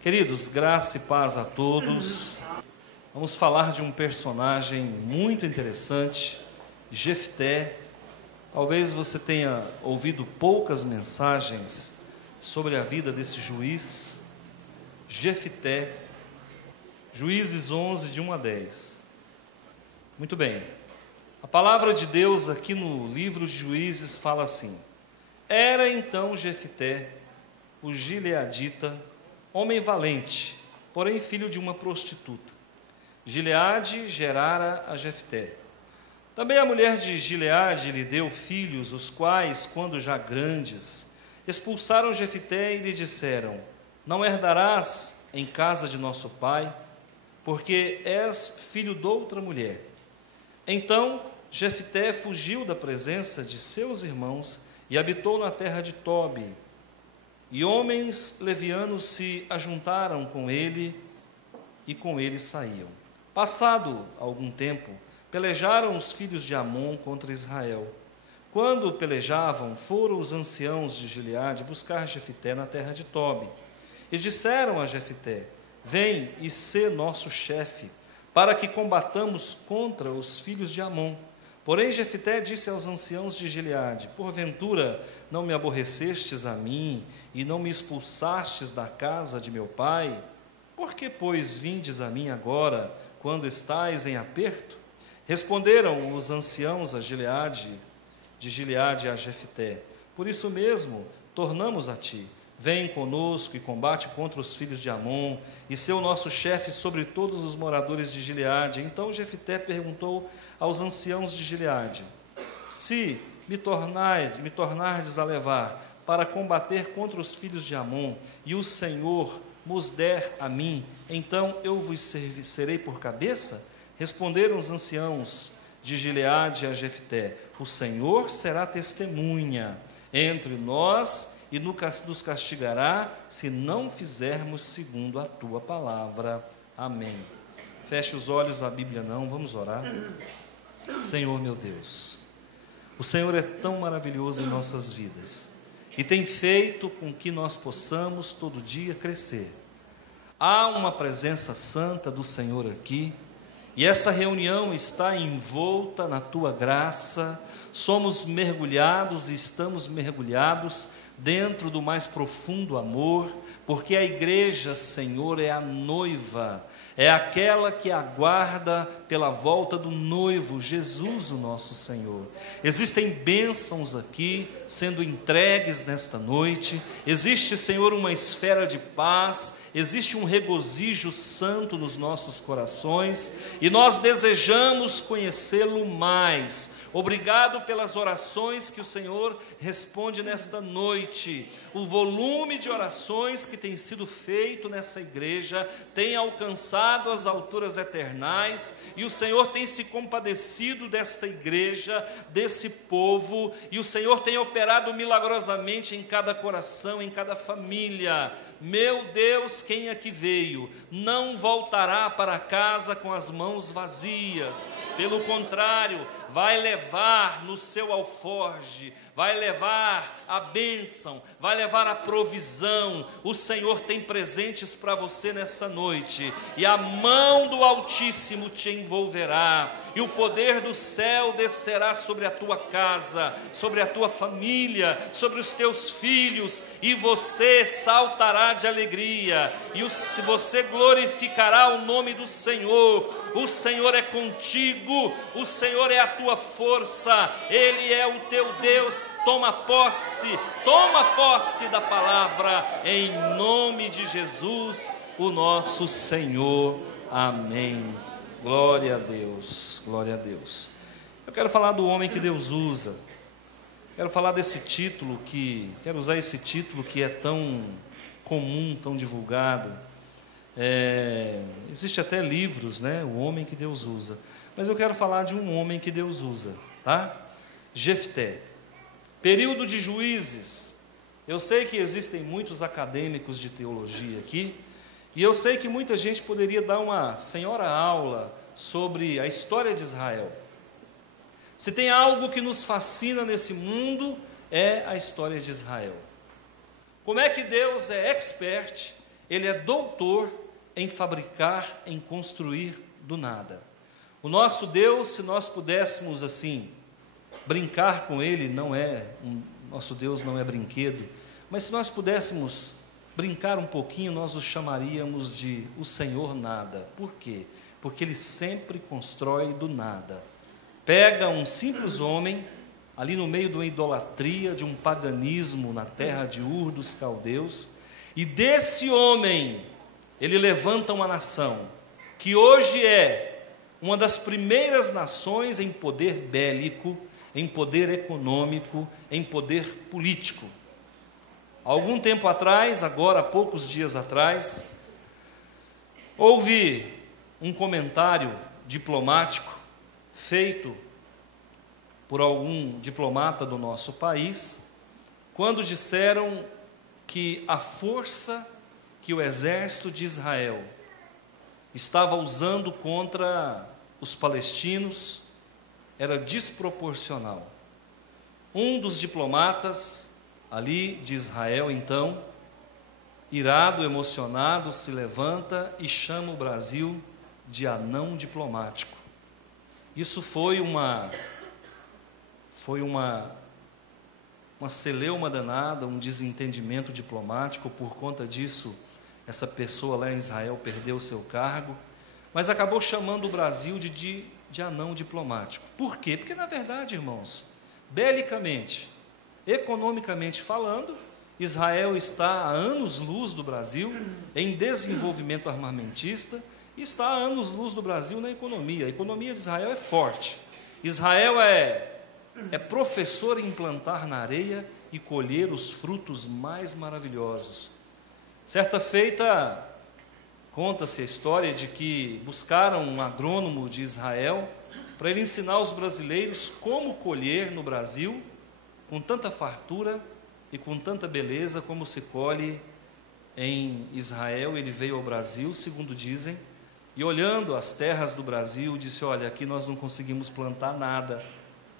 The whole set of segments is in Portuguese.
Queridos, graça e paz a todos. Vamos falar de um personagem muito interessante, Jefté. Talvez você tenha ouvido poucas mensagens sobre a vida desse juiz, Jefté. Juízes 11, de 1 a 10. Muito bem. A palavra de Deus aqui no livro de Juízes fala assim: Era então Jefté, o gileadita, homem valente, porém filho de uma prostituta. Gileade gerara a Jefté. Também a mulher de Gileade lhe deu filhos, os quais, quando já grandes, expulsaram Jefté e lhe disseram: Não herdarás em casa de nosso pai, porque és filho de outra mulher. Então Jefté fugiu da presença de seus irmãos e habitou na terra de Tobi. E homens levianos se ajuntaram com ele e com ele saíam. Passado algum tempo, pelejaram os filhos de Amon contra Israel. Quando pelejavam, foram os anciãos de Gileade buscar Jefté na terra de Tobi. E disseram a Jefté: Vem e sê nosso chefe, para que combatamos contra os filhos de Amon. Porém Jefté disse aos anciãos de Gileade: Porventura não me aborrecestes a mim e não me expulsastes da casa de meu pai? Por que, pois, vindes a mim agora, quando estais em aperto? Responderam os anciãos de Gileade a Jefté: Por isso mesmo tornamos a ti. Vem conosco e combate contra os filhos de Amon, e sê o nosso chefe sobre todos os moradores de Gileade. Então Jefté perguntou aos anciãos de Gileade: Se me tornardes a levar para combater contra os filhos de Amon, e o Senhor vos der a mim, então eu vos serei por cabeça? Responderam os anciãos de Gileade a Jefté: O Senhor será testemunha entre nós e nos castigará se não fizermos segundo a tua palavra. Amém. Feche os olhos, a Bíblia não, vamos orar. Senhor meu Deus, o Senhor é tão maravilhoso em nossas vidas e tem feito com que nós possamos todo dia crescer. Há uma presença santa do Senhor aqui, e essa reunião está envolta na tua graça. Somos mergulhados e estamos mergulhados dentro do mais profundo amor, porque a igreja, Senhor, é a noiva, é aquela que aguarda pela volta do noivo, Jesus, o nosso Senhor. Existem bênçãos aqui sendo entregues nesta noite. Existe, Senhor, uma esfera de paz, existe um regozijo santo nos nossos corações, e nós desejamos conhecê-lo mais. Obrigado pelas orações que o Senhor responde nesta noite. O volume de orações que tem sido feito nessa igreja tem alcançado as alturas eternais, e o Senhor tem se compadecido desta igreja, desse povo, e o Senhor tem operado milagrosamente em cada coração, em cada família. Meu Deus, quem aqui veio não voltará para casa com as mãos vazias. Pelo contrário, vai levar no seu alforje, vai levar a bênção, vai levar a provisão. O Senhor tem presentes para você nessa noite, e a mão do Altíssimo te envolverá, e o poder do céu descerá sobre a tua casa, sobre a tua família, sobre os teus filhos, e você saltará de alegria, e você glorificará o nome do Senhor. O Senhor é contigo, o Senhor é a tua força, Ele é o teu Deus. Toma posse da palavra, em nome de Jesus, o nosso Senhor. Amém. Glória a Deus, glória a Deus. Eu quero falar do homem que Deus usa. Quero falar desse título quero usar esse título que é tão comum, tão divulgado. Existe até livros, né? O homem que Deus usa. Mas eu quero falar de um homem que Deus usa, tá? Jefté. Período de Juízes. Eu sei que existem muitos acadêmicos de teologia aqui, E eu sei que muita gente poderia dar uma senhora aula sobre a história de Israel. Se tem algo que nos fascina nesse mundo, é a história de Israel. Como é que Deus é expert, Ele é doutor em fabricar, em construir do nada. O nosso Deus, se nós pudéssemos assim, brincar com Ele, nosso Deus não é brinquedo, mas se nós pudéssemos brincar um pouquinho, nós o chamaríamos de o Senhor Nada. Por quê? Porque Ele sempre constrói do nada. Pega um simples homem, ali no meio de uma idolatria, de um paganismo na terra de Ur dos caldeus, e desse homem ele levanta uma nação, que hoje é uma das primeiras nações em poder bélico, em poder econômico, em poder político. Há algum tempo atrás, agora há poucos dias atrás, houve um comentário diplomático feito por algum diplomata do nosso país, quando disseram que a força que o exército de Israel estava usando contra os palestinos era desproporcional. Um dos diplomatas ali de Israel, então, irado, emocionado, se levanta e chama o Brasil de anão diplomático. Isso foi uma celeuma danada, um desentendimento diplomático. Por conta disso, essa pessoa lá em Israel perdeu o seu cargo, mas acabou chamando o Brasil de anão diplomático. Por quê? Porque, na verdade, irmãos, belicamente, economicamente falando, Israel está há anos-luz do Brasil em desenvolvimento armamentista e está há anos-luz do Brasil na economia. A economia de Israel é forte. Israel é professor em plantar na areia e colher os frutos mais maravilhosos. Certa feita, conta-se a história de que buscaram um agrônomo de Israel para ele ensinar os brasileiros como colher no Brasil com tanta fartura e com tanta beleza como se colhe em Israel. Ele veio ao Brasil, segundo dizem, e olhando as terras do Brasil, disse: olha, aqui nós não conseguimos plantar nada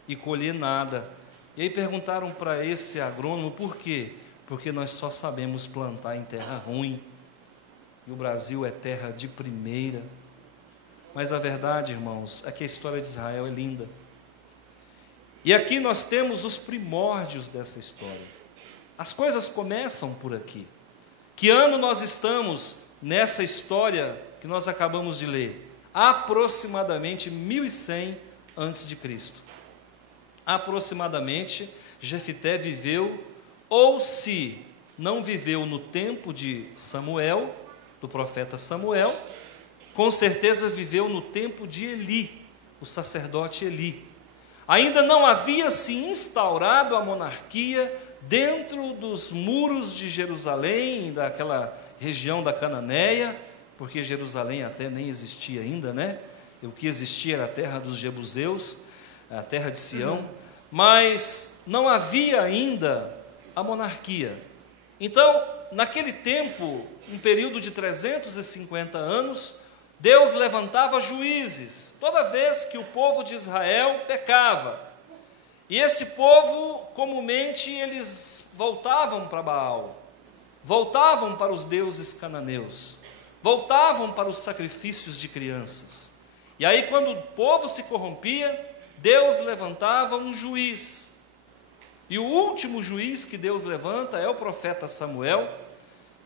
e colher nada. E aí perguntaram para esse agrônomo por quê? Porque nós só sabemos plantar em terra ruim, e o Brasil é terra de primeira. Mas a verdade, irmãos, é que a história de Israel é linda. E aqui nós temos os primórdios dessa história. As coisas começam por aqui. Que ano nós estamos nessa história que nós acabamos de ler? Aproximadamente 1100 a.C. Aproximadamente, Jefté viveu, ou se não viveu no tempo de Samuel, do profeta Samuel, com certeza viveu no tempo de Eli, o sacerdote Eli. Ainda não havia se instaurado a monarquia dentro dos muros de Jerusalém, daquela região da Cananeia, porque Jerusalém até nem existia ainda, né? O que existia era a terra dos jebuseus, a terra de Sião, mas não havia ainda a monarquia. Então, naquele tempo, um período de 350 anos, Deus levantava juízes toda vez que o povo de Israel pecava. E esse povo, comumente, eles voltavam para Baal, voltavam para os deuses cananeus, voltavam para os sacrifícios de crianças. E aí, quando o povo se corrompia, Deus levantava um juiz. E o último juiz que Deus levanta é o profeta Samuel,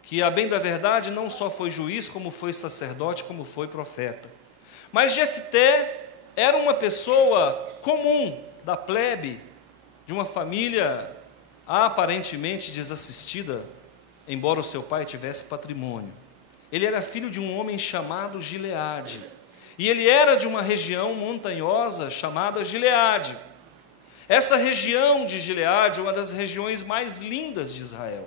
que, a bem da verdade, não só foi juiz, como foi sacerdote, como foi profeta. Mas Jefté era uma pessoa comum, da plebe, de uma família aparentemente desassistida, embora o seu pai tivesse patrimônio. Ele era filho de um homem chamado Gileade, e ele era de uma região montanhosa chamada Gileade. Essa região de Gileade é uma das regiões mais lindas de Israel.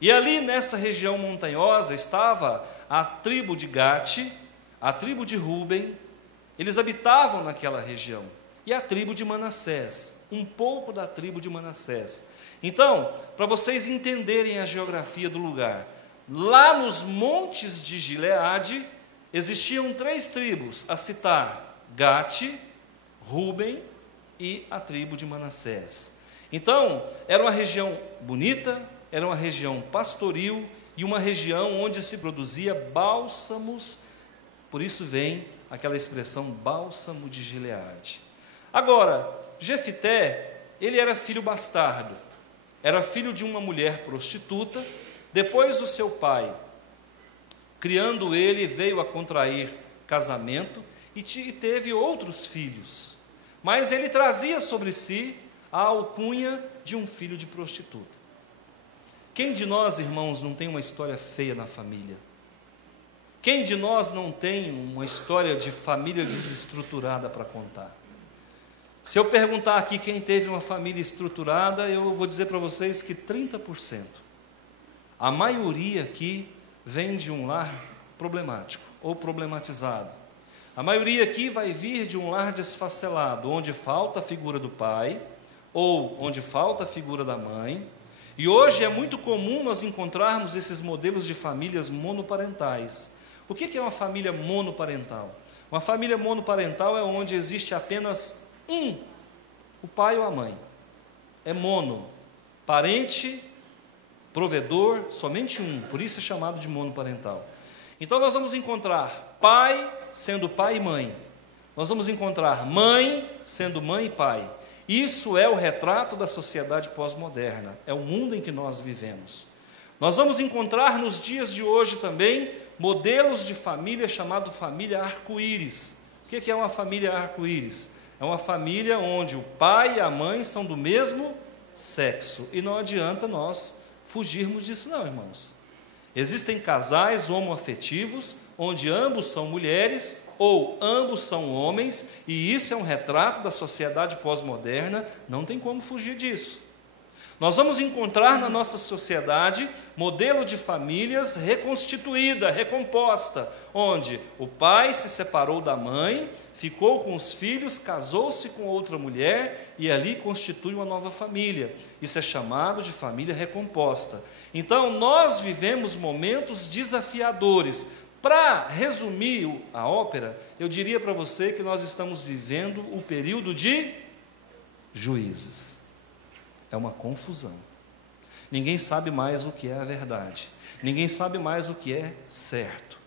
E ali nessa região montanhosa estava a tribo de Gate, a tribo de Ruben, eles habitavam naquela região, e a tribo de Manassés, um pouco da tribo de Manassés. Então, para vocês entenderem a geografia do lugar, lá nos montes de Gileade, existiam 3 tribos, a citar Gate, Ruben e a tribo de Manassés. Então, era uma região bonita, era uma região pastoril e uma região onde se produzia bálsamos, por isso vem aquela expressão bálsamo de Gileade. Agora, Jefté, ele era filho bastardo, era filho de uma mulher prostituta. Depois o seu pai, criando ele, veio a contrair casamento e teve outros filhos, mas ele trazia sobre si a alcunha de um filho de prostituta. Quem de nós, irmãos, não tem uma história feia na família? Quem de nós não tem uma história de família desestruturada para contar? Se eu perguntar aqui quem teve uma família estruturada, eu vou dizer para vocês que 30%. A maioria aqui vem de um lar problemático ou problematizado. A maioria aqui vai vir de um lar desfacelado, onde falta a figura do pai ou onde falta a figura da mãe. E hoje é muito comum nós encontrarmos esses modelos de famílias monoparentais. O que é uma família monoparental? Uma família monoparental é onde existe apenas o pai ou a mãe. É mono, parente, provedor, somente um, por isso é chamado de monoparental. Então nós vamos encontrar pai sendo pai e mãe, nós vamos encontrar mãe sendo mãe e pai. Isso é o retrato da sociedade pós-moderna, é o mundo em que nós vivemos. Nós vamos encontrar nos dias de hoje também modelos de família chamado família arco-íris. O que é uma família arco-íris? É uma família onde o pai e a mãe são do mesmo sexo, e não adianta nós fugirmos disso não, irmãos. Existem casais homoafetivos, onde ambos são mulheres, ou ambos são homens, e isso é um retrato da sociedade pós-moderna, não tem como fugir disso. Nós vamos encontrar na nossa sociedade modelo de famílias reconstituída, recomposta, onde o pai se separou da mãe, ficou com os filhos, casou-se com outra mulher e ali constitui uma nova família. Isso é chamado de família recomposta. Então, nós vivemos momentos desafiadores. Para resumir a ópera, eu diria para você que nós estamos vivendo o período de Juízes. É uma confusão. Ninguém sabe mais o que é a verdade. Ninguém sabe mais o que é certo.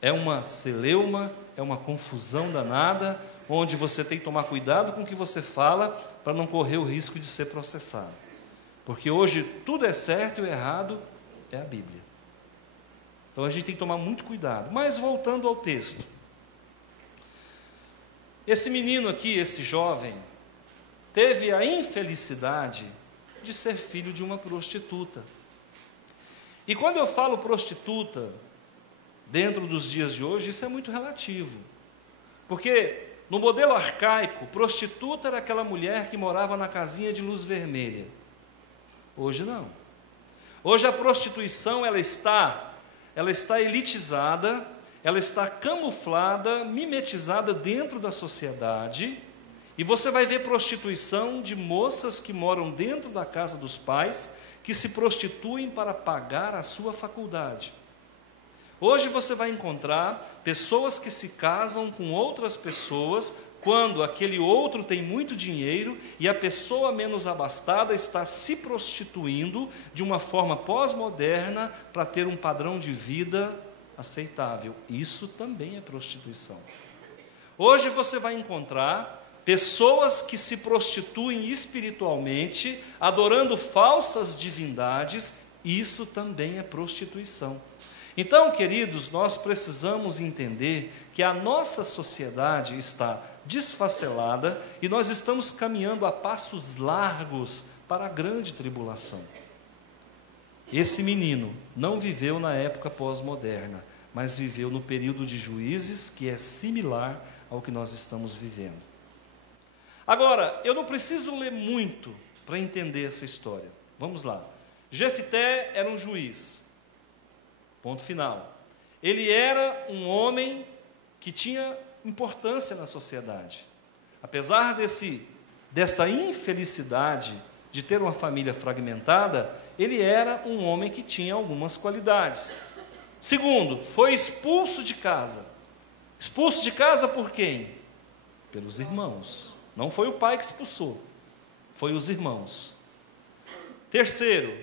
É uma celeuma, é uma confusão danada, onde você tem que tomar cuidado com o que você fala para não correr o risco de ser processado. Porque hoje tudo é certo e o errado é a Bíblia. Então a gente tem que tomar muito cuidado. Mas voltando ao texto. Esse menino aqui, esse jovem, teve a infelicidade de ser filho de uma prostituta. E quando eu falo prostituta, dentro dos dias de hoje, isso é muito relativo. Porque no modelo arcaico, prostituta era aquela mulher que morava na casinha de luz vermelha. Hoje não. Hoje a prostituição ela está elitizada, ela está camuflada, mimetizada dentro da sociedade. E você vai ver prostituição de moças que moram dentro da casa dos pais, que se prostituem para pagar a sua faculdade. Hoje você vai encontrar pessoas que se casam com outras pessoas, quando aquele outro tem muito dinheiro e a pessoa menos abastada está se prostituindo de uma forma pós-moderna para ter um padrão de vida aceitável. Isso também é prostituição. Hoje você vai encontrar pessoas que se prostituem espiritualmente, adorando falsas divindades, isso também é prostituição. Então, queridos, nós precisamos entender que a nossa sociedade está desfacelada e nós estamos caminhando a passos largos para a grande tribulação. Esse menino não viveu na época pós-moderna, mas viveu no período de Juízes, que é similar ao que nós estamos vivendo. Agora, eu não preciso ler muito para entender essa história. Vamos lá. Jefté era um juiz. Ponto final. Ele era um homem que tinha importância na sociedade. Apesar dessa infelicidade de ter uma família fragmentada, ele era um homem que tinha algumas qualidades. Segundo, foi expulso de casa. Expulso de casa por quem? Pelos irmãos. Não foi o pai que expulsou, foi os irmãos. Terceiro,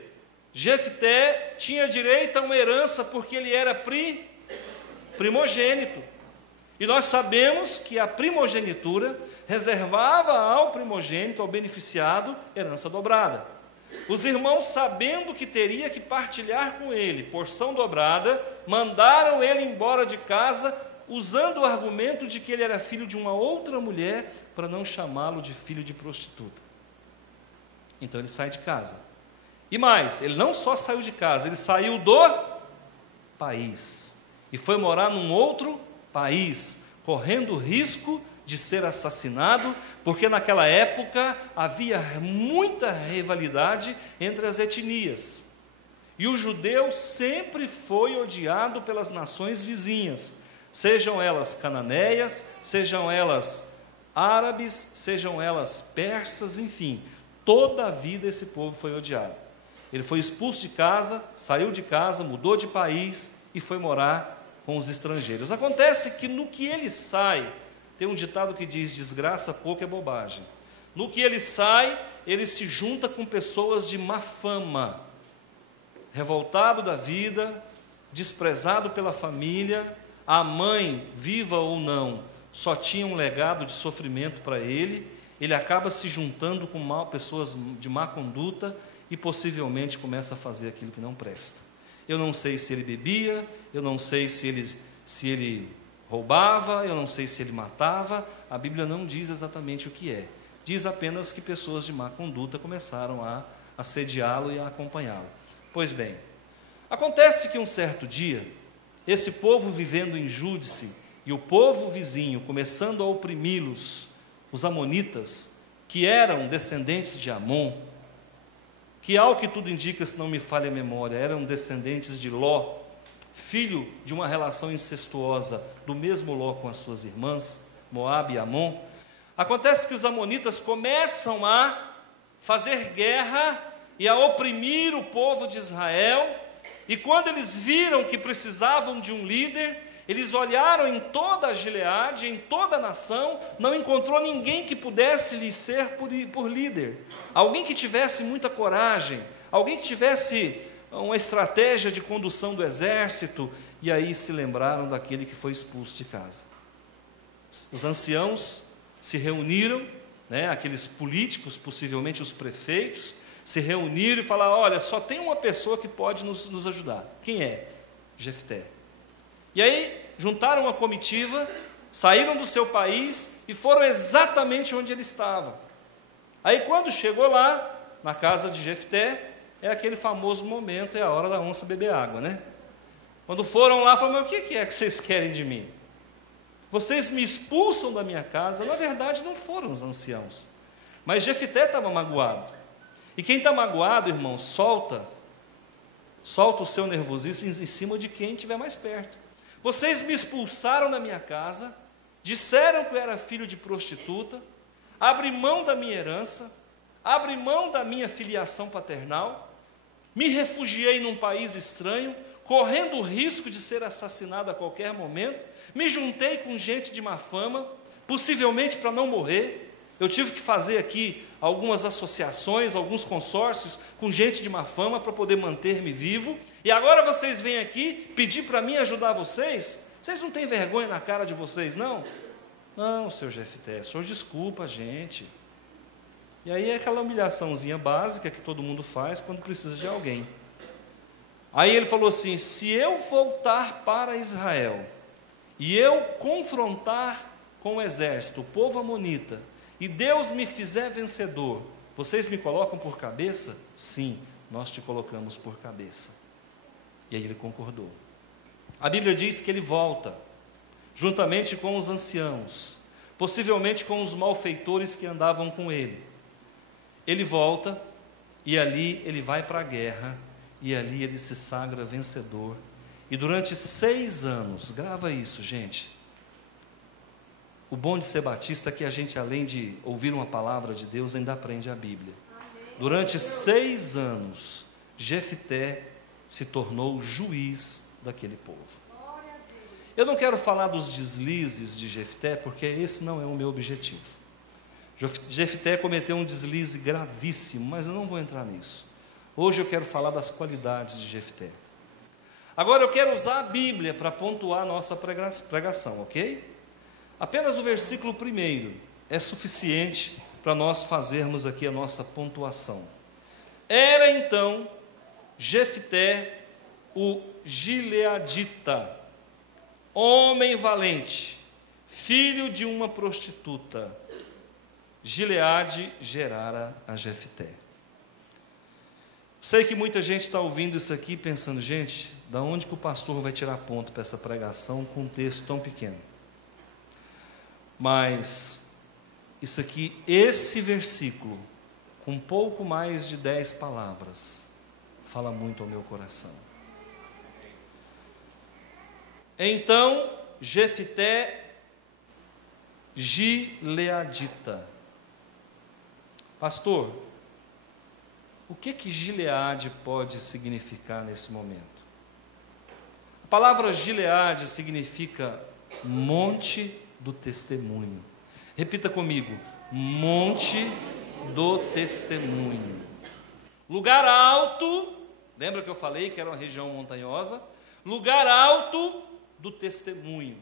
Jefté tinha direito a uma herança porque ele era primogênito. E nós sabemos que a primogenitura reservava ao primogênito, ao beneficiado, herança dobrada. Os irmãos, sabendo que teria que partilhar com ele porção dobrada, mandaram ele embora de casa, usando o argumento de que ele era filho de uma outra mulher, para não chamá-lo de filho de prostituta. Então ele sai de casa. E mais, ele não só saiu de casa, ele saiu do país e foi morar num outro país, correndo o risco de ser assassinado, porque naquela época havia muita rivalidade entre as etnias. E o judeu sempre foi odiado pelas nações vizinhas, sejam elas cananeias, sejam elas árabes, sejam elas persas, enfim, toda a vida esse povo foi odiado. Ele foi expulso de casa, saiu de casa, mudou de país e foi morar com os estrangeiros. Acontece que no que ele sai, tem um ditado que diz: desgraça pouco é bobagem. No que ele sai, ele se junta com pessoas de má fama, revoltado da vida, desprezado pela família, a mãe, viva ou não, só tinha um legado de sofrimento para ele. Ele acaba se juntando com pessoas de má conduta e possivelmente começa a fazer aquilo que não presta. Eu não sei se ele bebia, eu não sei se ele roubava, eu não sei se ele matava, a Bíblia não diz exatamente o que é. Diz apenas que pessoas de má conduta começaram a assediá-lo e a acompanhá-lo. Pois bem, acontece que um certo dia, esse povo vivendo em júdice e o povo vizinho começando a oprimi-los, os amonitas, que eram descendentes de Amon, que ao que tudo indica, se não me falha a memória, eram descendentes de Ló, filho de uma relação incestuosa do mesmo Ló com as suas irmãs, Moabe e Amon. Acontece que os amonitas começam a fazer guerra e a oprimir o povo de Israel, e quando eles viram que precisavam de um líder, eles olharam em toda a Gileade, em toda a nação, não encontrou ninguém que pudesse lhes ser por líder, alguém que tivesse muita coragem, alguém que tivesse uma estratégia de condução do exército, e aí se lembraram daquele que foi expulso de casa. Os anciãos se reuniram, aqueles políticos, possivelmente os prefeitos, se reuniram e falaram: olha, só tem uma pessoa que pode nos ajudar. Quem é? Jefté. E aí juntaram uma comitiva, saíram do seu país e foram exatamente onde ele estava. Aí quando chegou lá, na casa de Jefté, é aquele famoso momento, é a hora da onça beber água, né? Quando foram lá, falaram: mas o que é que vocês querem de mim? Vocês me expulsam da minha casa. Na verdade não foram os anciãos, mas Jefté estava magoado. E quem está magoado, irmão, solta o seu nervosismo em cima de quem estiver mais perto. Vocês me expulsaram da minha casa, disseram que eu era filho de prostituta, abri mão da minha herança, abri mão da minha filiação paternal, me refugiei num país estranho, correndo o risco de ser assassinado a qualquer momento, me juntei com gente de má fama, possivelmente para não morrer. Eu tive que fazer aqui algumas associações, alguns consórcios com gente de má fama para poder manter-me vivo. E agora vocês vêm aqui pedir para mim ajudar vocês? Vocês não têm vergonha na cara de vocês, não? Não, seu Jefté, o senhor desculpa a gente. E aí é aquela humilhaçãozinha básica que todo mundo faz quando precisa de alguém. Aí ele falou assim: se eu voltar para Israel e eu confrontar com o exército, o povo amonita, e Deus me fizer vencedor, vocês me colocam por cabeça? Sim, nós te colocamos por cabeça. E aí ele concordou. A Bíblia diz que ele volta, juntamente com os anciãos, possivelmente com os malfeitores que andavam com ele. Ele volta, e ali ele vai para a guerra, e ali ele se sagra vencedor. E durante 6 anos, grava isso, gente. O bom de ser batista é que a gente, além de ouvir uma palavra de Deus, ainda aprende a Bíblia. Durante 6 anos, Jefté se tornou juiz daquele povo. Eu não quero falar dos deslizes de Jefté, porque esse não é o meu objetivo. Jefté cometeu um deslize gravíssimo, mas eu não vou entrar nisso. Hoje eu quero falar das qualidades de Jefté. Agora eu quero usar a Bíblia para pontuar a nossa pregação, ok? Apenas o versículo 1 é suficiente para nós fazermos aqui a nossa pontuação. Era então Jefté o gileadita, homem valente, filho de uma prostituta. Gileade gerara a Jefté. Sei que muita gente está ouvindo isso aqui pensando, gente, da onde que o pastor vai tirar ponto para essa pregação com um texto tão pequeno? Mas isso aqui, esse versículo, com pouco mais de 10 palavras, fala muito ao meu coração. Então, Jefté gileadita. Pastor, o que Gileade pode significar nesse momento? A palavra Gileade significa monte do testemunho. Repita comigo: monte do testemunho. Lugar alto, lembra que eu falei que era uma região montanhosa? Lugar alto do testemunho.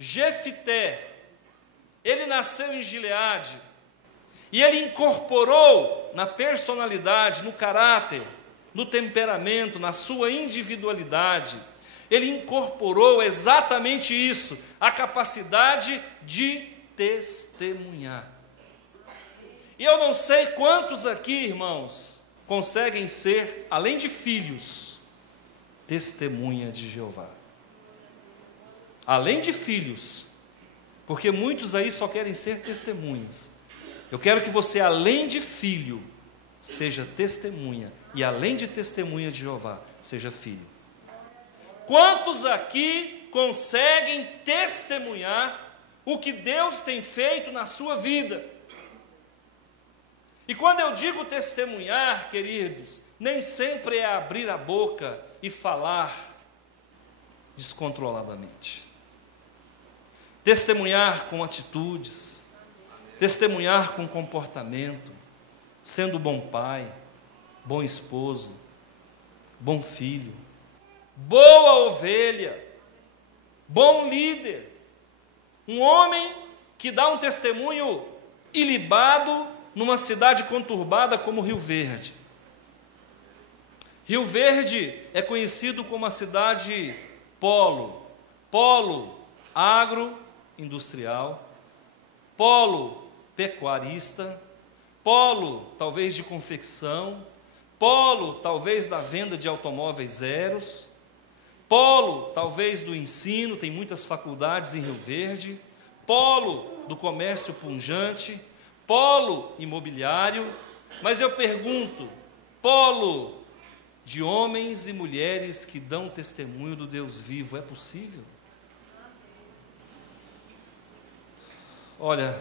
Jefté, ele nasceu em Gileade, e ele incorporou na personalidade, no caráter, no temperamento, na sua individualidade, ele incorporou exatamente isso, a capacidade de testemunhar. E eu não sei quantos aqui, irmãos, conseguem ser, além de filhos, testemunha de Jeová. Além de filhos, porque muitos aí só querem ser testemunhas. Eu quero que você, além de filho, seja testemunha, e além de testemunha de Jeová, seja filho. Quantos aqui conseguem testemunhar o que Deus tem feito na sua vida? E quando eu digo testemunhar, queridos, nem sempre é abrir a boca e falar descontroladamente. Testemunhar com atitudes, testemunhar com comportamento, sendo bom pai, bom esposo, bom filho, boa ovelha, bom líder, um homem que dá um testemunho ilibado numa cidade conturbada como Rio Verde. Rio Verde é conhecido como a cidade polo agroindustrial, polo pecuarista, polo talvez de confecção, polo talvez da venda de automóveis zeros, polo talvez do ensino, tem muitas faculdades em Rio Verde, polo do comércio pujante, polo imobiliário, mas eu pergunto, polo de homens e mulheres que dão testemunho do Deus vivo, é possível? Olha,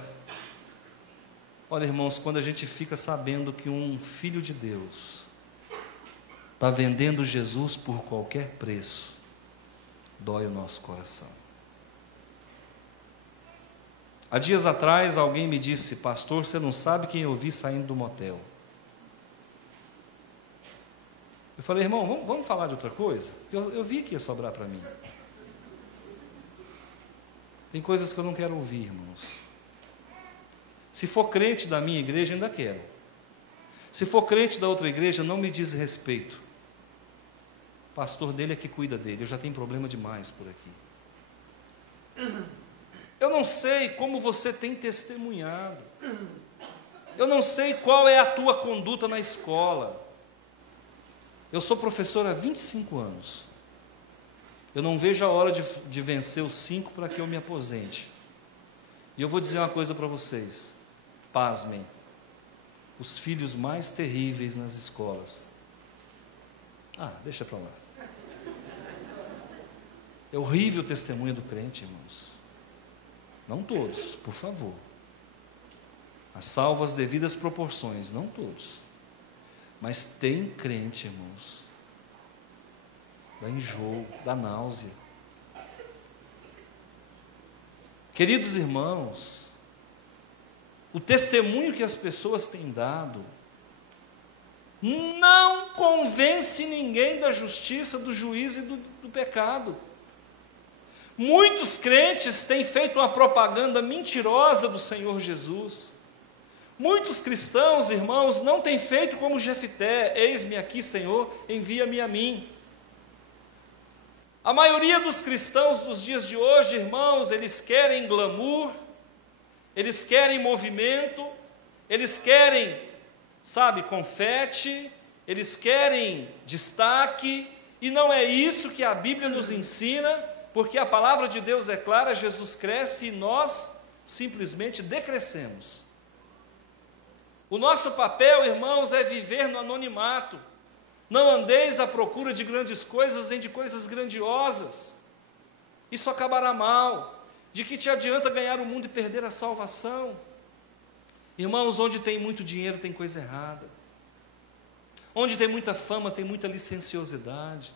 irmãos, quando a gente fica sabendo que um filho de Deus está vendendo Jesus por qualquer preço, dói o nosso coração. Há dias atrás alguém me disse: pastor, você não sabe quem eu vi saindo do motel. Eu falei: irmão, vamos falar de outra coisa? Eu vi que ia sobrar para mim. Tem coisas que eu não quero ouvir, irmãos. Se for crente da minha igreja, ainda quero. Se for crente da outra igreja, não me diz respeito. O pastor dele é que cuida dele, eu já tenho problema demais por aqui. Eu não sei como você tem testemunhado. Eu não sei qual é a tua conduta na escola. Eu sou professor há 25 anos. Eu não vejo a hora de vencer os 5 para que eu me aposente. E eu vou dizer uma coisa para vocês. Pasmem. Os filhos mais terríveis nas escolas. Deixa para lá. É horrível o testemunho do crente, irmãos. Não todos, por favor. salvo as devidas proporções, não todos. Mas tem crente, irmãos, dá enjoo, dá náusea. Queridos irmãos, o testemunho que as pessoas têm dado não convence ninguém da justiça, do juízo e do pecado. Muitos crentes têm feito uma propaganda mentirosa do Senhor Jesus. Muitos cristãos, irmãos, não têm feito como Jefté: eis-me aqui, Senhor, envia-me a mim. A maioria dos cristãos dos dias de hoje, irmãos, eles querem glamour, eles querem movimento, eles querem, confete, eles querem destaque, e não é isso que a Bíblia nos ensina, porque a palavra de Deus é clara: Jesus cresce e nós simplesmente decrescemos. O nosso papel, irmãos, é viver no anonimato. Não andeis à procura de grandes coisas, nem de coisas grandiosas. Isso acabará mal. De que te adianta ganhar o mundo e perder a salvação? Irmãos, onde tem muito dinheiro tem coisa errada. Onde tem muita fama tem muita licenciosidade.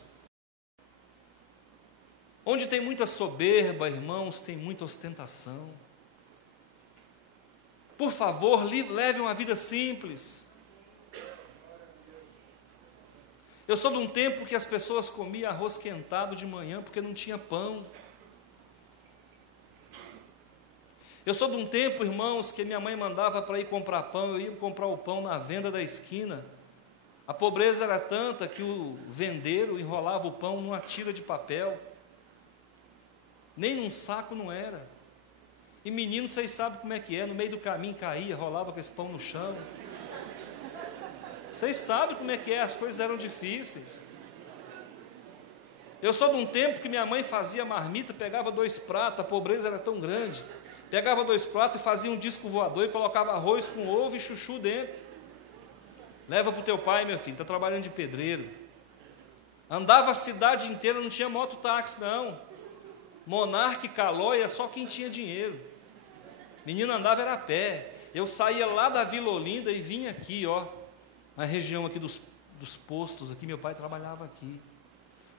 Onde tem muita soberba, irmãos, tem muita ostentação. Por favor, leve uma vida simples. Eu sou de um tempo que as pessoas comiam arroz quentado de manhã porque não tinha pão. Eu sou de um tempo, irmãos, que minha mãe mandava para ir comprar pão, eu ia comprar o pão na venda da esquina. A pobreza era tanta que o vendeiro enrolava o pão numa tira de papel. Nem num saco não era. E menino, vocês sabem como é que é, no meio do caminho caía, rolava com esse pão no chão. Vocês sabem como é que é, as coisas eram difíceis. Eu sou de um tempo que minha mãe fazia marmita, pegava 2 pratos, a pobreza era tão grande. Pegava 2 pratos e fazia um disco voador e colocava arroz com ovo e chuchu dentro. Leva para o teu pai, meu filho, está trabalhando de pedreiro. Andava a cidade inteira, não tinha mototáxi, não. Monarca e Calóia, só quem tinha dinheiro. Menino andava era a pé. Eu saía lá da Vila Olinda e vinha aqui, na região aqui dos postos, aqui, meu pai trabalhava aqui.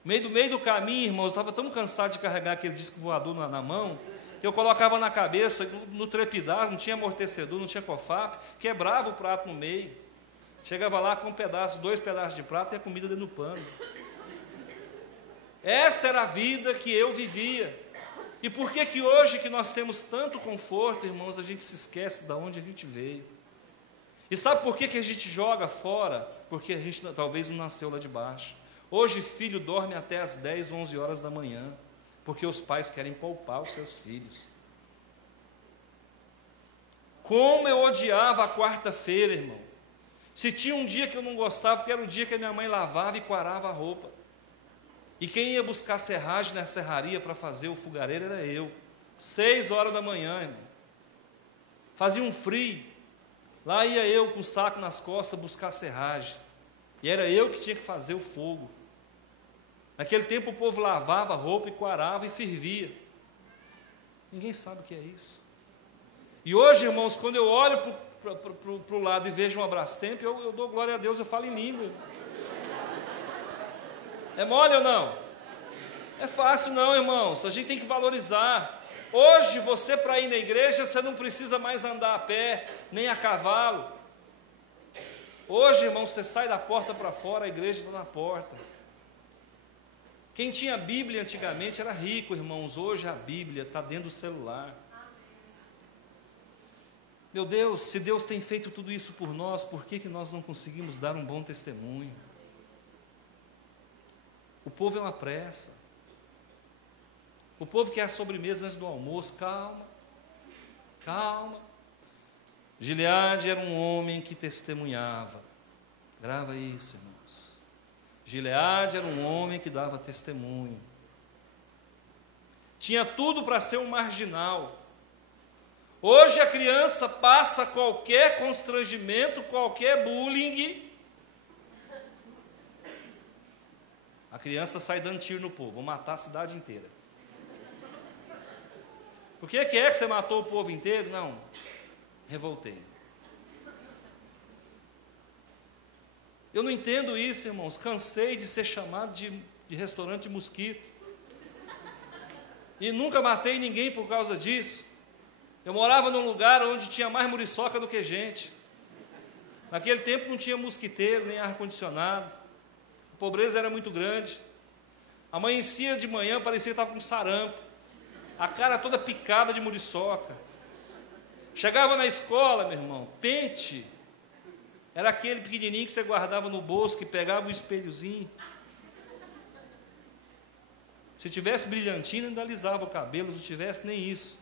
No meio do caminho, irmãos, eu estava tão cansado de carregar aquele disco voador na mão, que eu colocava na cabeça, no trepidar, não tinha amortecedor, não tinha cofap, quebrava o prato no meio. Chegava lá com 2 pedaços de prato e a comida dentro do pano. Essa era a vida que eu vivia. E por que hoje que nós temos tanto conforto, irmãos, a gente se esquece de onde a gente veio? E sabe por que a gente joga fora? Porque a gente talvez não nasceu lá de baixo. Hoje filho dorme até às 10, 11 horas da manhã, porque os pais querem poupar os seus filhos. Como eu odiava a quarta-feira, irmão. Se tinha um dia que eu não gostava, porque era o dia que a minha mãe lavava e quarava a roupa. E quem ia buscar serragem na serraria para fazer o fogareiro era eu. 6 horas da manhã, irmão. Fazia um frio. Lá ia eu com o saco nas costas buscar serragem. E era eu que tinha que fazer o fogo. Naquele tempo o povo lavava a roupa e quarava e fervia. Ninguém sabe o que é isso. E hoje, irmãos, quando eu olho para o lado e vejo um Abrastemp, eu dou glória a Deus, eu falo em língua. É mole ou não? É fácil não, irmãos, a gente tem que valorizar. Hoje, você para ir na igreja, você não precisa mais andar a pé, nem a cavalo. Hoje, irmão, você sai da porta para fora, a igreja está na porta. Quem tinha Bíblia antigamente era rico, irmãos. Hoje a Bíblia está dentro do celular. Meu Deus, se Deus tem feito tudo isso por nós, por que nós não conseguimos dar um bom testemunho? O povo é uma pressa. O povo quer a sobremesa antes do almoço. Calma, calma. Gileade era um homem que testemunhava. Grava isso, irmãos. Gileade era um homem que dava testemunho. Tinha tudo para ser um marginal. Hoje a criança passa qualquer constrangimento, qualquer bullying. A criança sai dando tiro no povo. Vou matar a cidade inteira. Por que você matou o povo inteiro? Não, revoltei. Eu não entendo isso, irmãos. Cansei de ser chamado de restaurante de mosquito. E nunca matei ninguém por causa disso. Eu morava num lugar onde tinha mais muriçoca do que gente. Naquele tempo não tinha mosquiteiro, nem ar-condicionado. A pobreza era muito grande. Amanhecia de manhã, parecia que estava com sarampo. A cara toda picada de muriçoca. Chegava na escola, meu irmão, pente. Era aquele pequenininho que você guardava no bolso, que pegava um espelhozinho. Se tivesse brilhantina, ainda alisava o cabelo. Se não tivesse, nem isso.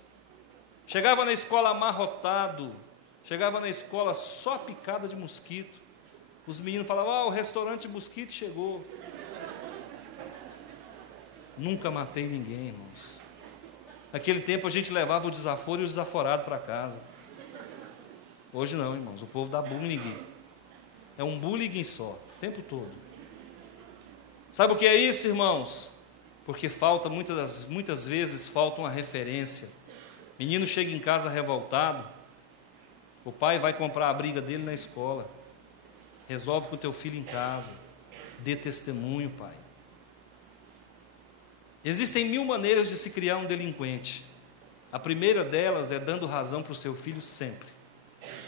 Chegava na escola amarrotado. Chegava na escola só picada de mosquito. Os meninos falavam, o restaurante de mosquito chegou. Nunca matei ninguém, irmãos. Naquele tempo a gente levava o desaforo e o desaforado para casa. Hoje não, irmãos. O povo dá bullying. É um bullying só, o tempo todo. Sabe o que é isso, irmãos? Porque falta, muitas vezes, falta uma referência. Menino chega em casa revoltado, o pai vai comprar a briga dele na escola. Resolve com o teu filho em casa. Dê testemunho, pai. Existem 1000 maneiras de se criar um delinquente. A primeira delas é dando razão para o seu filho sempre.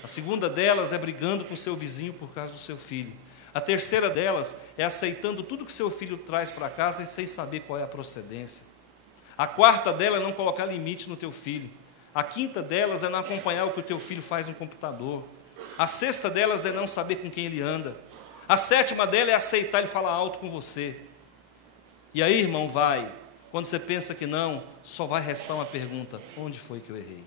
A segunda delas é brigando com seu vizinho por causa do seu filho. A terceira delas é aceitando tudo que seu filho traz para casa e sem saber qual é a procedência. A quarta delas é não colocar limite no teu filho. A quinta delas é não acompanhar o que o teu filho faz no computador. A sexta delas é não saber com quem ele anda. A sétima dela é aceitar ele falar alto com você. E aí, irmão, quando você pensa que não, só vai restar uma pergunta: onde foi que eu errei?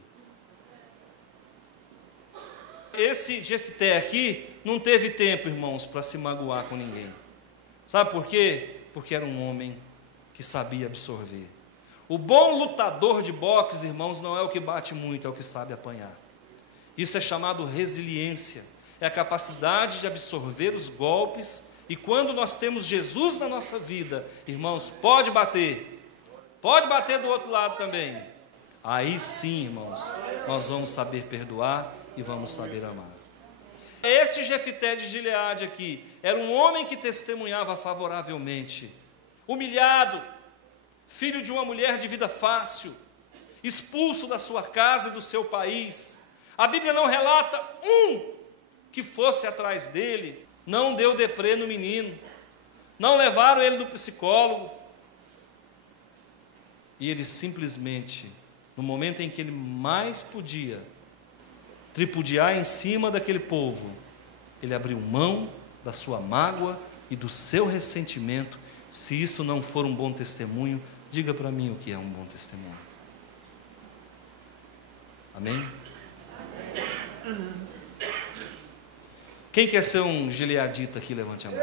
Esse Jefté aqui não teve tempo, irmãos, para se magoar com ninguém. Sabe por quê? Porque era um homem que sabia absorver. O bom lutador de boxe, irmãos, não é o que bate muito, é o que sabe apanhar. Isso é chamado resiliência. É a capacidade de absorver os golpes. E quando nós temos Jesus na nossa vida, irmãos, pode bater do outro lado também. Aí sim, irmãos, nós vamos saber perdoar e vamos saber amar. Esse Jefté de Gileade aqui era um homem que testemunhava favoravelmente, humilhado, filho de uma mulher de vida fácil, expulso da sua casa e do seu país. A Bíblia não relata um que fosse atrás dele, não deu deprê no menino, não levaram ele no psicólogo, e ele simplesmente, no momento em que ele mais podia tripudiar em cima daquele povo, ele abriu mão da sua mágoa e do seu ressentimento. Se isso não for um bom testemunho, diga para mim o que é um bom testemunho. Amém? Quem quer ser um gileadita aqui, levante a mão.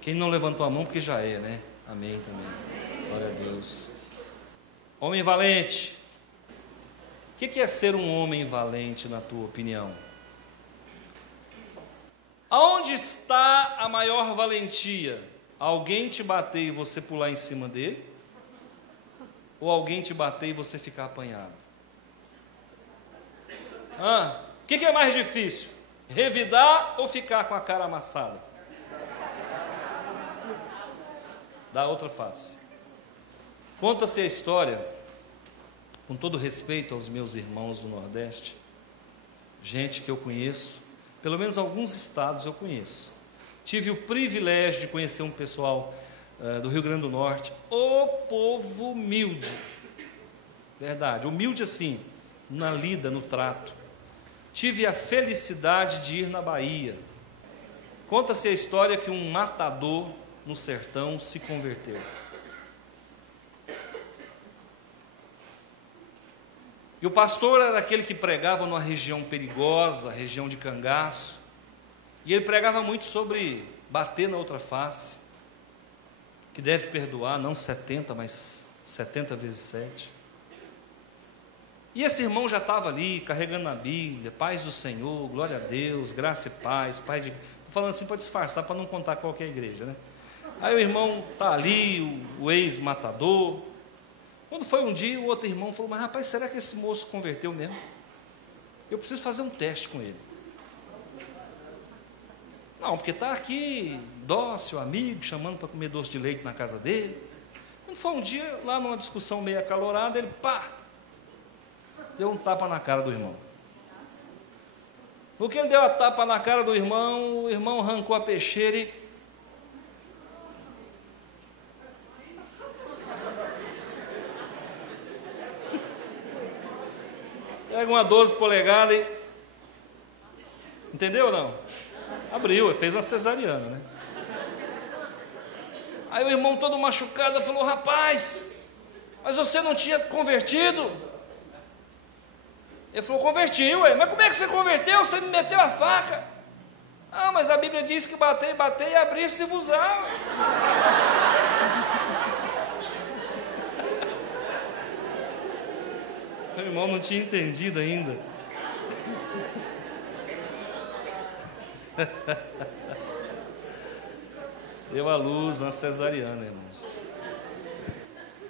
Quem não levantou a mão, porque já é, né? Amém também. Glória a Deus. Homem valente. O que é ser um homem valente, na tua opinião? Aonde está a maior valentia? Alguém te bater e você pular em cima dele? Ou alguém te bater e você ficar apanhado? O que é mais difícil? Revidar ou ficar com a cara amassada? Dá outra face. Conta-se a história, com todo respeito aos meus irmãos do Nordeste, gente que eu conheço, pelo menos alguns estados eu conheço. Tive o privilégio de conhecer um pessoal do Rio Grande do Norte, o povo humilde, verdade, humilde assim, na lida, no trato. Tive a felicidade de ir na Bahia. Conta-se a história que um matador no sertão se converteu. E o pastor era aquele que pregava numa região perigosa, região de cangaço, e ele pregava muito sobre bater na outra face, que deve perdoar, não 70, mas 70 vezes 7. E esse irmão já estava ali, carregando a Bíblia, paz do Senhor, glória a Deus, graça e paz, paz de... Estou falando assim para disfarçar, para não contar qual que é a igreja, né? Aí o irmão está ali, o ex-matador. Quando foi um dia, o outro irmão falou: mas rapaz, será que esse moço converteu mesmo? Eu preciso fazer um teste com ele. Não, porque está aqui, dócil, amigo, chamando para comer doce de leite na casa dele. Quando foi um dia, lá numa discussão meio acalorada, ele, pá, deu um tapa na cara do irmão. No que ele deu a tapa na cara do irmão, o irmão arrancou a peixeira e... Pega uma 12 polegadas e... Entendeu ou não? Abriu, fez uma cesariana, né? Aí o irmão todo machucado falou, rapaz, mas você não tinha convertido? Ele falou, converti, ué, mas como é que você converteu? Você me meteu a faca. Ah, mas a Bíblia diz que bater e abrir-se-vos-á. Meu irmão não tinha entendido ainda. Deu à luz uma cesariana, irmãos.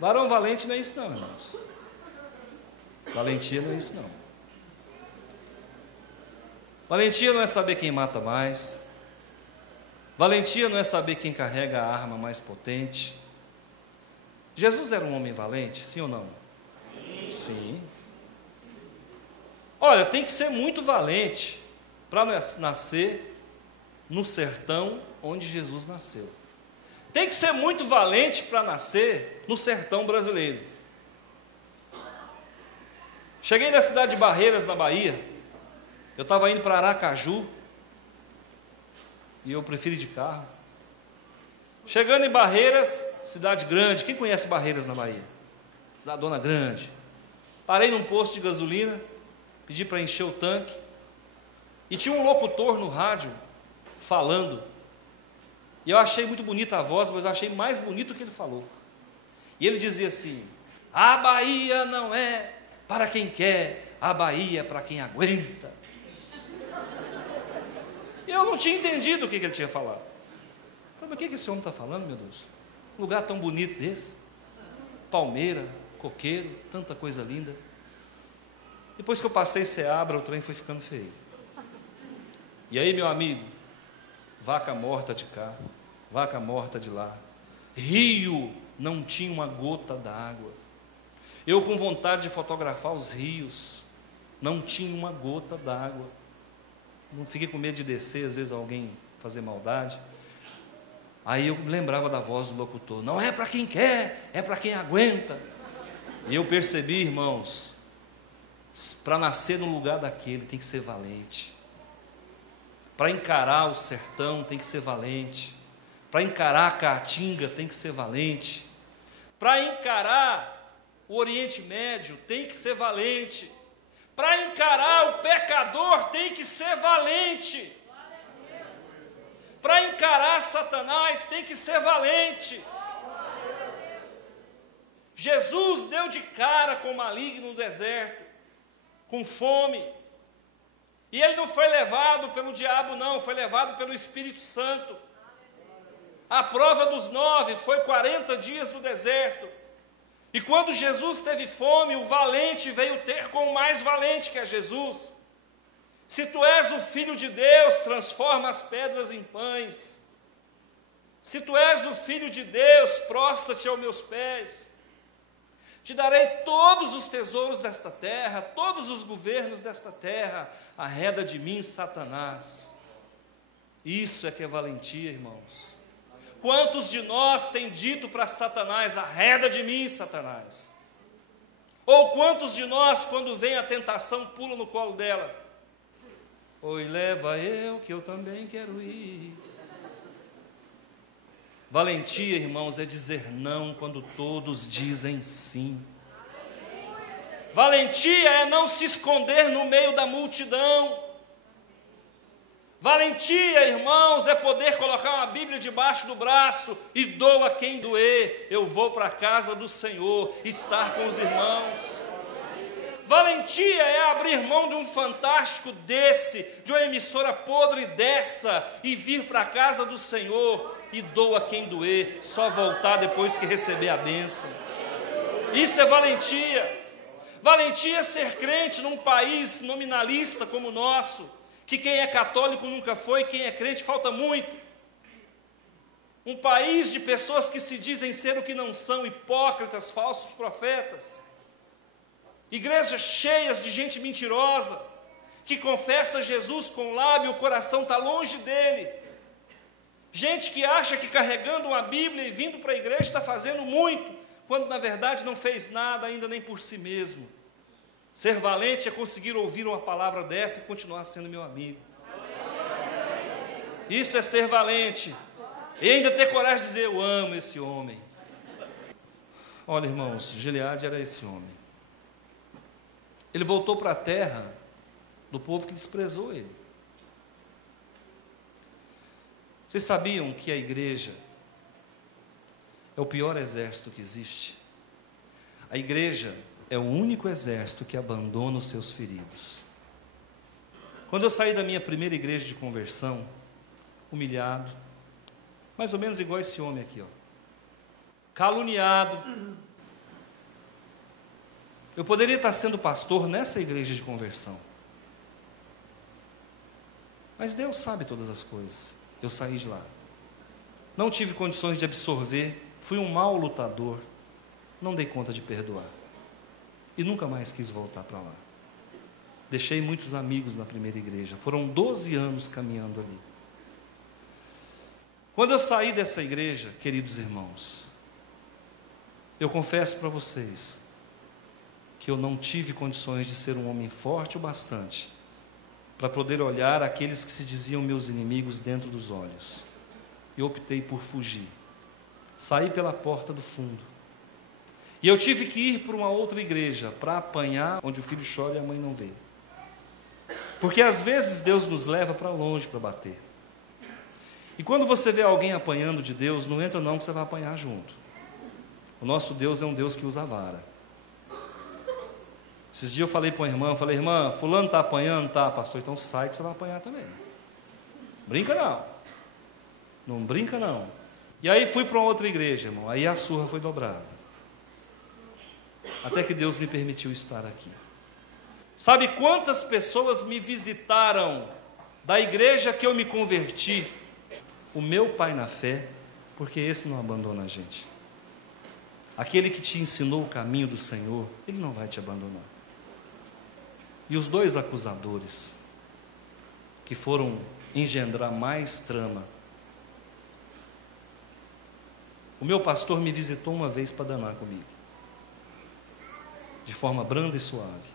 Varão valente não é isso não, irmãos. Valentia não é isso não. Valentia não é saber quem mata mais. Valentia não é saber quem carrega a arma mais potente. Jesus era um homem valente, sim ou não? Sim. Olha, tem que ser muito valente para nascer no sertão onde Jesus nasceu. Tem que ser muito valente para nascer no sertão brasileiro. Cheguei na cidade de Barreiras, na Bahia. Eu estava indo para Aracaju. E eu prefiro ir de carro. Chegando em Barreiras, cidade grande. Quem conhece Barreiras na Bahia? Cidadona grande. Parei num posto de gasolina, pedi para encher o tanque, e tinha um locutor no rádio falando, e eu achei muito bonita a voz, mas eu achei mais bonito o que ele falou. E ele dizia assim: a Bahia não é para quem quer, a Bahia é para quem aguenta. E eu não tinha entendido o que ele tinha falado. Eu falei, mas o que esse homem está falando, meu Deus? Um lugar tão bonito desse, palmeira, coqueiro, tanta coisa linda. Depois que eu passei Seabra, o trem foi ficando feio. E aí, meu amigo, vaca morta de cá, vaca morta de lá. Rio não tinha uma gota d'água. Eu com vontade de fotografar os rios, não tinha uma gota d'água. Não fiquei com medo de descer, às vezes alguém fazer maldade. Aí eu lembrava da voz do locutor: não é para quem quer, é para quem aguenta. E eu percebi, irmãos, para nascer no lugar daquele tem que ser valente. Para encarar o sertão tem que ser valente. Para encarar a Caatinga tem que ser valente. Para encarar o Oriente Médio tem que ser valente. Para encarar o pecador tem que ser valente. Para encarar Satanás tem que ser valente. Jesus deu de cara com o maligno no deserto, com fome. E ele não foi levado pelo diabo, não, foi levado pelo Espírito Santo. A prova dos 9 foi 40 dias no deserto. E quando Jesus teve fome, o valente veio ter com o mais valente, que é Jesus. Se tu és o Filho de Deus, transforma as pedras em pães. Se tu és o Filho de Deus, prostra-te aos meus pés. Te darei todos os tesouros desta terra, todos os governos desta terra, arreda de mim, Satanás. Isso é que é valentia, irmãos. Quantos de nós têm dito para Satanás: arreda de mim, Satanás? Ou quantos de nós, quando vem a tentação, pula no colo dela? Oi, leva eu, que eu também quero ir. Valentia, irmãos, é dizer não quando todos dizem sim. Valentia é não se esconder no meio da multidão. Valentia, irmãos, é poder colocar uma Bíblia debaixo do braço e doa quem doer. Eu vou para a casa do Senhor, estar com os irmãos. Valentia é abrir mão de um fantástico desse, de uma emissora podre dessa, e vir para a casa do Senhor e doa quem doer, só voltar depois que receber a bênção. Isso é valentia. Valentia é ser crente num país nominalista como o nosso, que quem é católico nunca foi, quem é crente falta muito. Um país de pessoas que se dizem ser o que não são, hipócritas, falsos profetas. Igrejas cheias de gente mentirosa, que confessa Jesus com o lábio, o coração está longe dele. Gente que acha que carregando uma Bíblia e vindo para a igreja está fazendo muito, quando na verdade não fez nada ainda nem por si mesmo. Ser valente é conseguir ouvir uma palavra dessa e continuar sendo meu amigo. Isso é ser valente. E ainda ter coragem de dizer, eu amo esse homem. Olha, irmãos, Gileade era esse homem. Ele voltou para a terra do povo que desprezou ele. Vocês sabiam que a igreja é o pior exército que existe? A igreja é o único exército que abandona os seus feridos. Quando eu saí da minha primeira igreja de conversão, humilhado, mais ou menos igual esse homem aqui, ó, caluniado, eu poderia estar sendo pastor nessa igreja de conversão. Mas Deus sabe todas as coisas. Eu saí de lá. Não tive condições de absorver, fui um mau lutador, não dei conta de perdoar. E nunca mais quis voltar para lá. Deixei muitos amigos na primeira igreja, foram 12 anos caminhando ali. Quando eu saí dessa igreja, queridos irmãos, eu confesso para vocês que eu não tive condições de ser um homem forte o bastante para poder olhar aqueles que se diziam meus inimigos dentro dos olhos. E optei por fugir. Saí pela porta do fundo. E eu tive que ir para uma outra igreja para apanhar onde o filho chora e a mãe não vê. Porque às vezes Deus nos leva para longe para bater. E quando você vê alguém apanhando de Deus, não entra não que você vai apanhar junto. O nosso Deus é um Deus que usa a vara. Esses dias eu falei para uma irmã, irmã, fulano está apanhando? Tá, pastor, então sai que você vai apanhar também. Brinca não. Não brinca não. E aí fui para uma outra igreja, irmão, aí a surra foi dobrada. Até que Deus me permitiu estar aqui. Sabe quantas pessoas me visitaram da igreja que eu me converti? O meu pai na fé, porque esse não abandona a gente. Aquele que te ensinou o caminho do Senhor, ele não vai te abandonar. E os dois acusadores, que foram engendrar mais trama. O meu pastor me visitou uma vez para danar comigo, de forma branda e suave.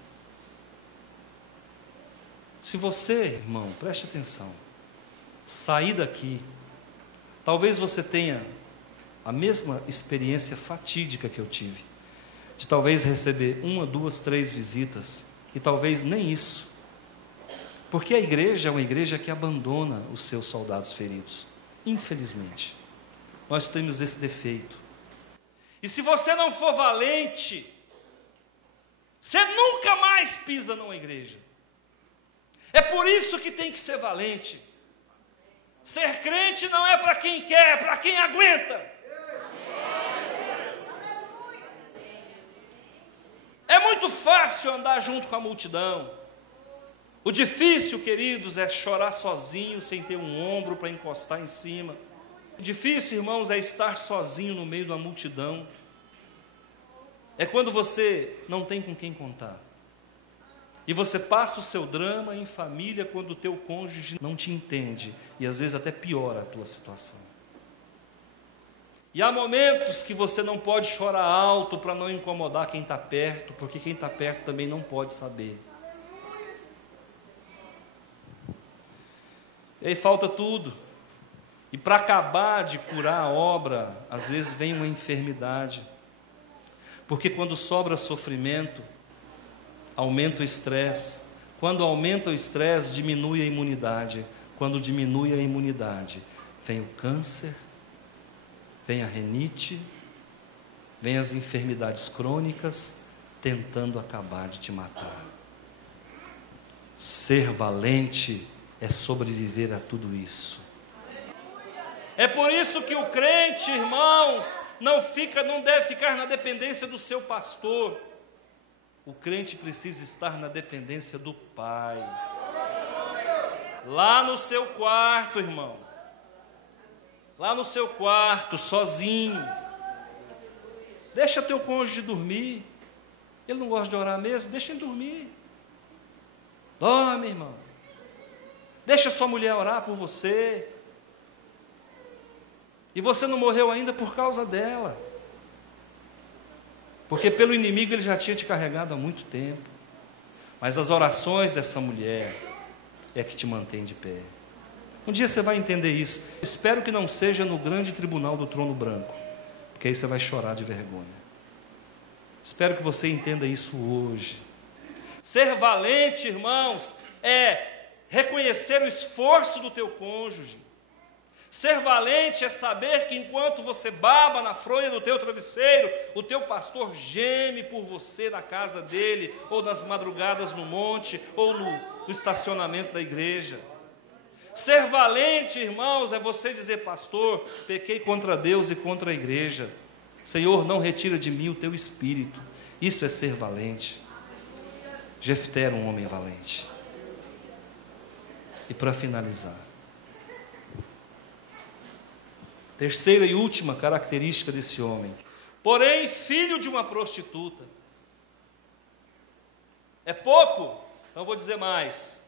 Se você, irmão, preste atenção, sair daqui, talvez você tenha a mesma experiência fatídica que eu tive, de talvez receber 1, 2, 3 visitas, e talvez nem isso, porque a igreja é uma igreja que abandona os seus soldados feridos, infelizmente. Nós temos esse defeito. E se você não for valente, você nunca mais pisa numa igreja. É por isso que tem que ser valente. Ser crente não é para quem quer, é para quem aguenta. É muito fácil andar junto com a multidão. O difícil, queridos, é chorar sozinho, sem ter um ombro para encostar em cima. O difícil, irmãos, é estar sozinho no meio da multidão. É quando você não tem com quem contar. E você passa o seu drama em família quando o teu cônjuge não te entende. E às vezes até piora a tua situação. E há momentos que você não pode chorar alto para não incomodar quem está perto, porque quem está perto também não pode saber. E aí falta tudo. E para acabar de curar a obra, às vezes vem uma enfermidade. Porque quando sobra sofrimento, aumenta o estresse. Quando aumenta o estresse, diminui a imunidade. Quando diminui a imunidade, vem o câncer, vem a renite, vem as enfermidades crônicas, tentando acabar de te matar. Ser valente é sobreviver a tudo isso. É por isso que o crente, irmãos, não deve ficar na dependência do seu pastor. O crente precisa estar na dependência do Pai. Lá no seu quarto, irmão. Lá no seu quarto, sozinho. Deixa teu cônjuge dormir. Ele não gosta de orar mesmo? Deixa ele dormir. Dorme, irmão. Deixa sua mulher orar por você. E você não morreu ainda por causa dela. Porque pelo inimigo ele já tinha te carregado há muito tempo. Mas as orações dessa mulher é que te mantém de pé. Um dia você vai entender isso. Espero que não seja no grande tribunal do trono branco, porque aí você vai chorar de vergonha. Espero que você entenda isso hoje. Ser valente, irmãos, é reconhecer o esforço do teu cônjuge. Ser valente é saber que enquanto você baba na fronha do teu travesseiro, o teu pastor geme por você na casa dele, ou nas madrugadas no monte, ou no estacionamento da igreja. Ser valente, irmãos, é você dizer: pastor, pequei contra Deus e contra a igreja. Senhor, não retira de mim o teu espírito. Isso é ser valente. Jefté era um homem valente. E para finalizar, terceira e última característica desse homem: porém, filho de uma prostituta. É pouco? Então vou dizer mais.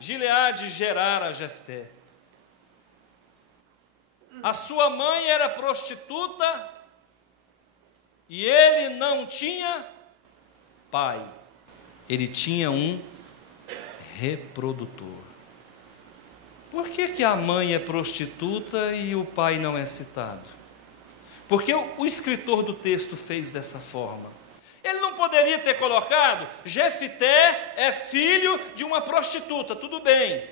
Gileade gerara Jefté. A sua mãe era prostituta e ele não tinha pai. Ele tinha um reprodutor. Por que a mãe é prostituta e o pai não é citado? Porque o escritor do texto fez dessa forma. Ele não poderia ter colocado: Jefté é filho de uma prostituta, tudo bem.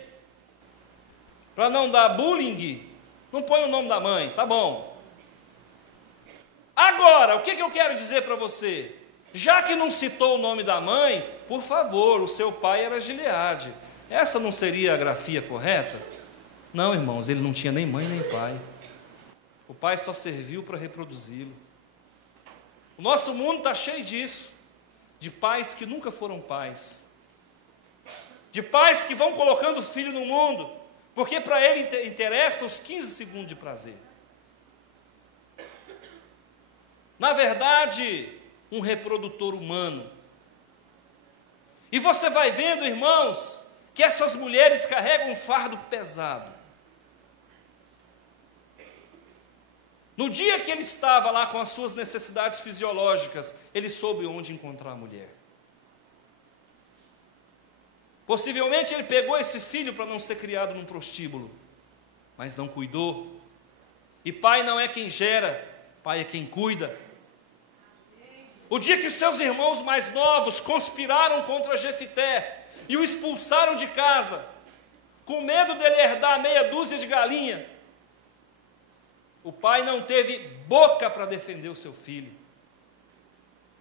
Para não dar bullying, não põe o nome da mãe, tá bom. Agora, o que eu quero dizer para você? Já que não citou o nome da mãe, por favor, o seu pai era Gileade. Essa não seria a grafia correta? Não, irmãos, ele não tinha nem mãe nem pai. O pai só serviu para reproduzi-lo. O nosso mundo está cheio disso, de pais que nunca foram pais, de pais que vão colocando o filho no mundo, porque para ele interessa os 15 segundos de prazer. Na verdade, um reprodutor humano. E você vai vendo, irmãos, que essas mulheres carregam um fardo pesado. No dia que ele estava lá com as suas necessidades fisiológicas, ele soube onde encontrar a mulher. Possivelmente ele pegou esse filho para não ser criado num prostíbulo, mas não cuidou. E pai não é quem gera, pai é quem cuida. O dia que os seus irmãos mais novos conspiraram contra Jefté e o expulsaram de casa, com medo dele herdar meia dúzia de galinha, o pai não teve boca para defender o seu filho.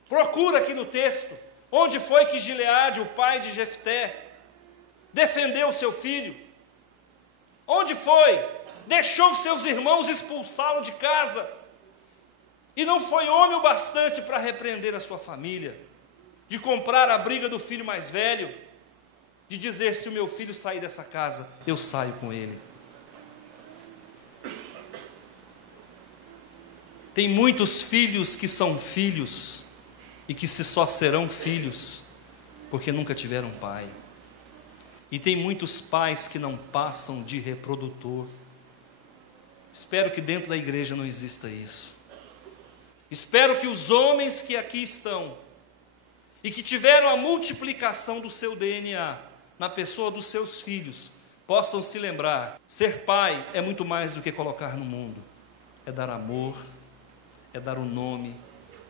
Procura aqui no texto, onde foi que Gileade, o pai de Jefté, defendeu o seu filho? Onde foi? Deixou seus irmãos expulsá-lo de casa, e não foi homem o bastante para repreender a sua família, de comprar a briga do filho mais velho, de dizer: se o meu filho sair dessa casa, eu saio com ele. Tem muitos filhos que são filhos e que só serão filhos porque nunca tiveram pai. E tem muitos pais que não passam de reprodutor. Espero que dentro da igreja não exista isso. Espero que os homens que aqui estão e que tiveram a multiplicação do seu DNA na pessoa dos seus filhos possam se lembrar: ser pai é muito mais do que colocar no mundo. É dar amor, é dar o nome,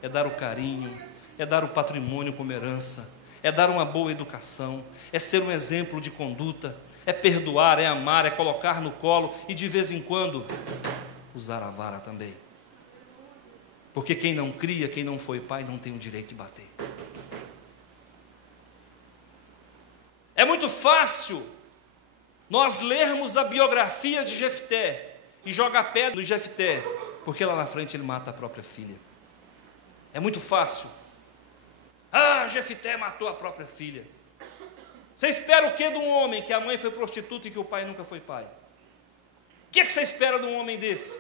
é dar o carinho, é dar o patrimônio como herança, é dar uma boa educação, é ser um exemplo de conduta, é perdoar, é amar, é colocar no colo e de vez em quando usar a vara também. Porque quem não cria, quem não foi pai, não tem o direito de bater. É muito fácil nós lermos a biografia de Jefté e jogar pedra em Jefté, porque lá na frente ele mata a própria filha. É muito fácil. Ah, Jefté matou a própria filha. Você espera o que de um homem que a mãe foi prostituta e que o pai nunca foi pai? O que você espera de um homem desse?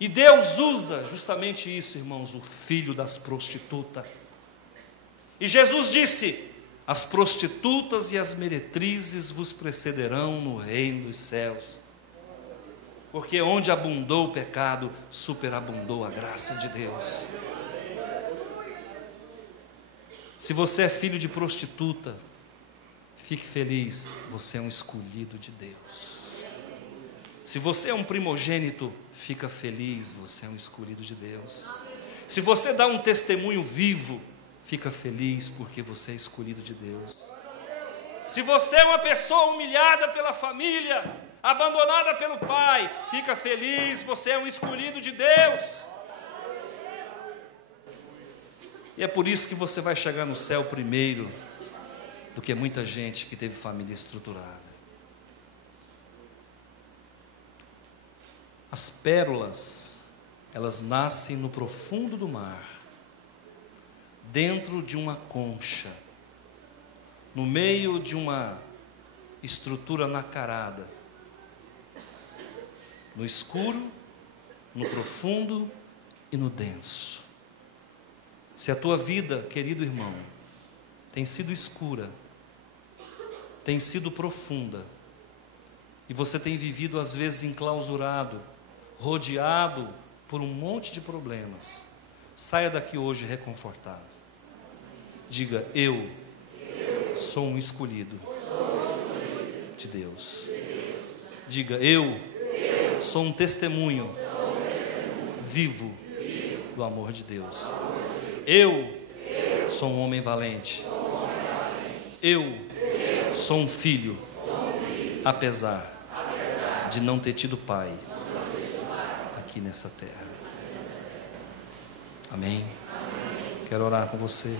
E Deus usa justamente isso, irmãos, o filho das prostitutas. E Jesus disse: as prostitutas e as meretrizes vos precederão no reino dos céus. Porque onde abundou o pecado, superabundou a graça de Deus. Se você é filho de prostituta, fique feliz, você é um escolhido de Deus. Se você é um primogênito, fica feliz, você é um escolhido de Deus. Se você dá um testemunho vivo, fica feliz porque você é escolhido de Deus. Se você é uma pessoa humilhada pela família, abandonada pelo pai, fica feliz, você é um escolhido de Deus. E é por isso que você vai chegar no céu primeiro do que muita gente que teve família estruturada. As pérolas, elas nascem no profundo do mar, dentro de uma concha, no meio de uma estrutura nacarada, no escuro, no profundo e no denso. Se a tua vida, querido irmão, tem sido escura, tem sido profunda, e você tem vivido às vezes enclausurado, rodeado por um monte de problemas, saia daqui hoje reconfortado. Diga: eu sou um escolhido de Deus. Diga: eu sou um testemunho vivo do amor de Deus. Eu sou um homem valente. Eu sou um filho, apesar de não ter tido pai aqui nessa terra. Amém? Quero orar com você.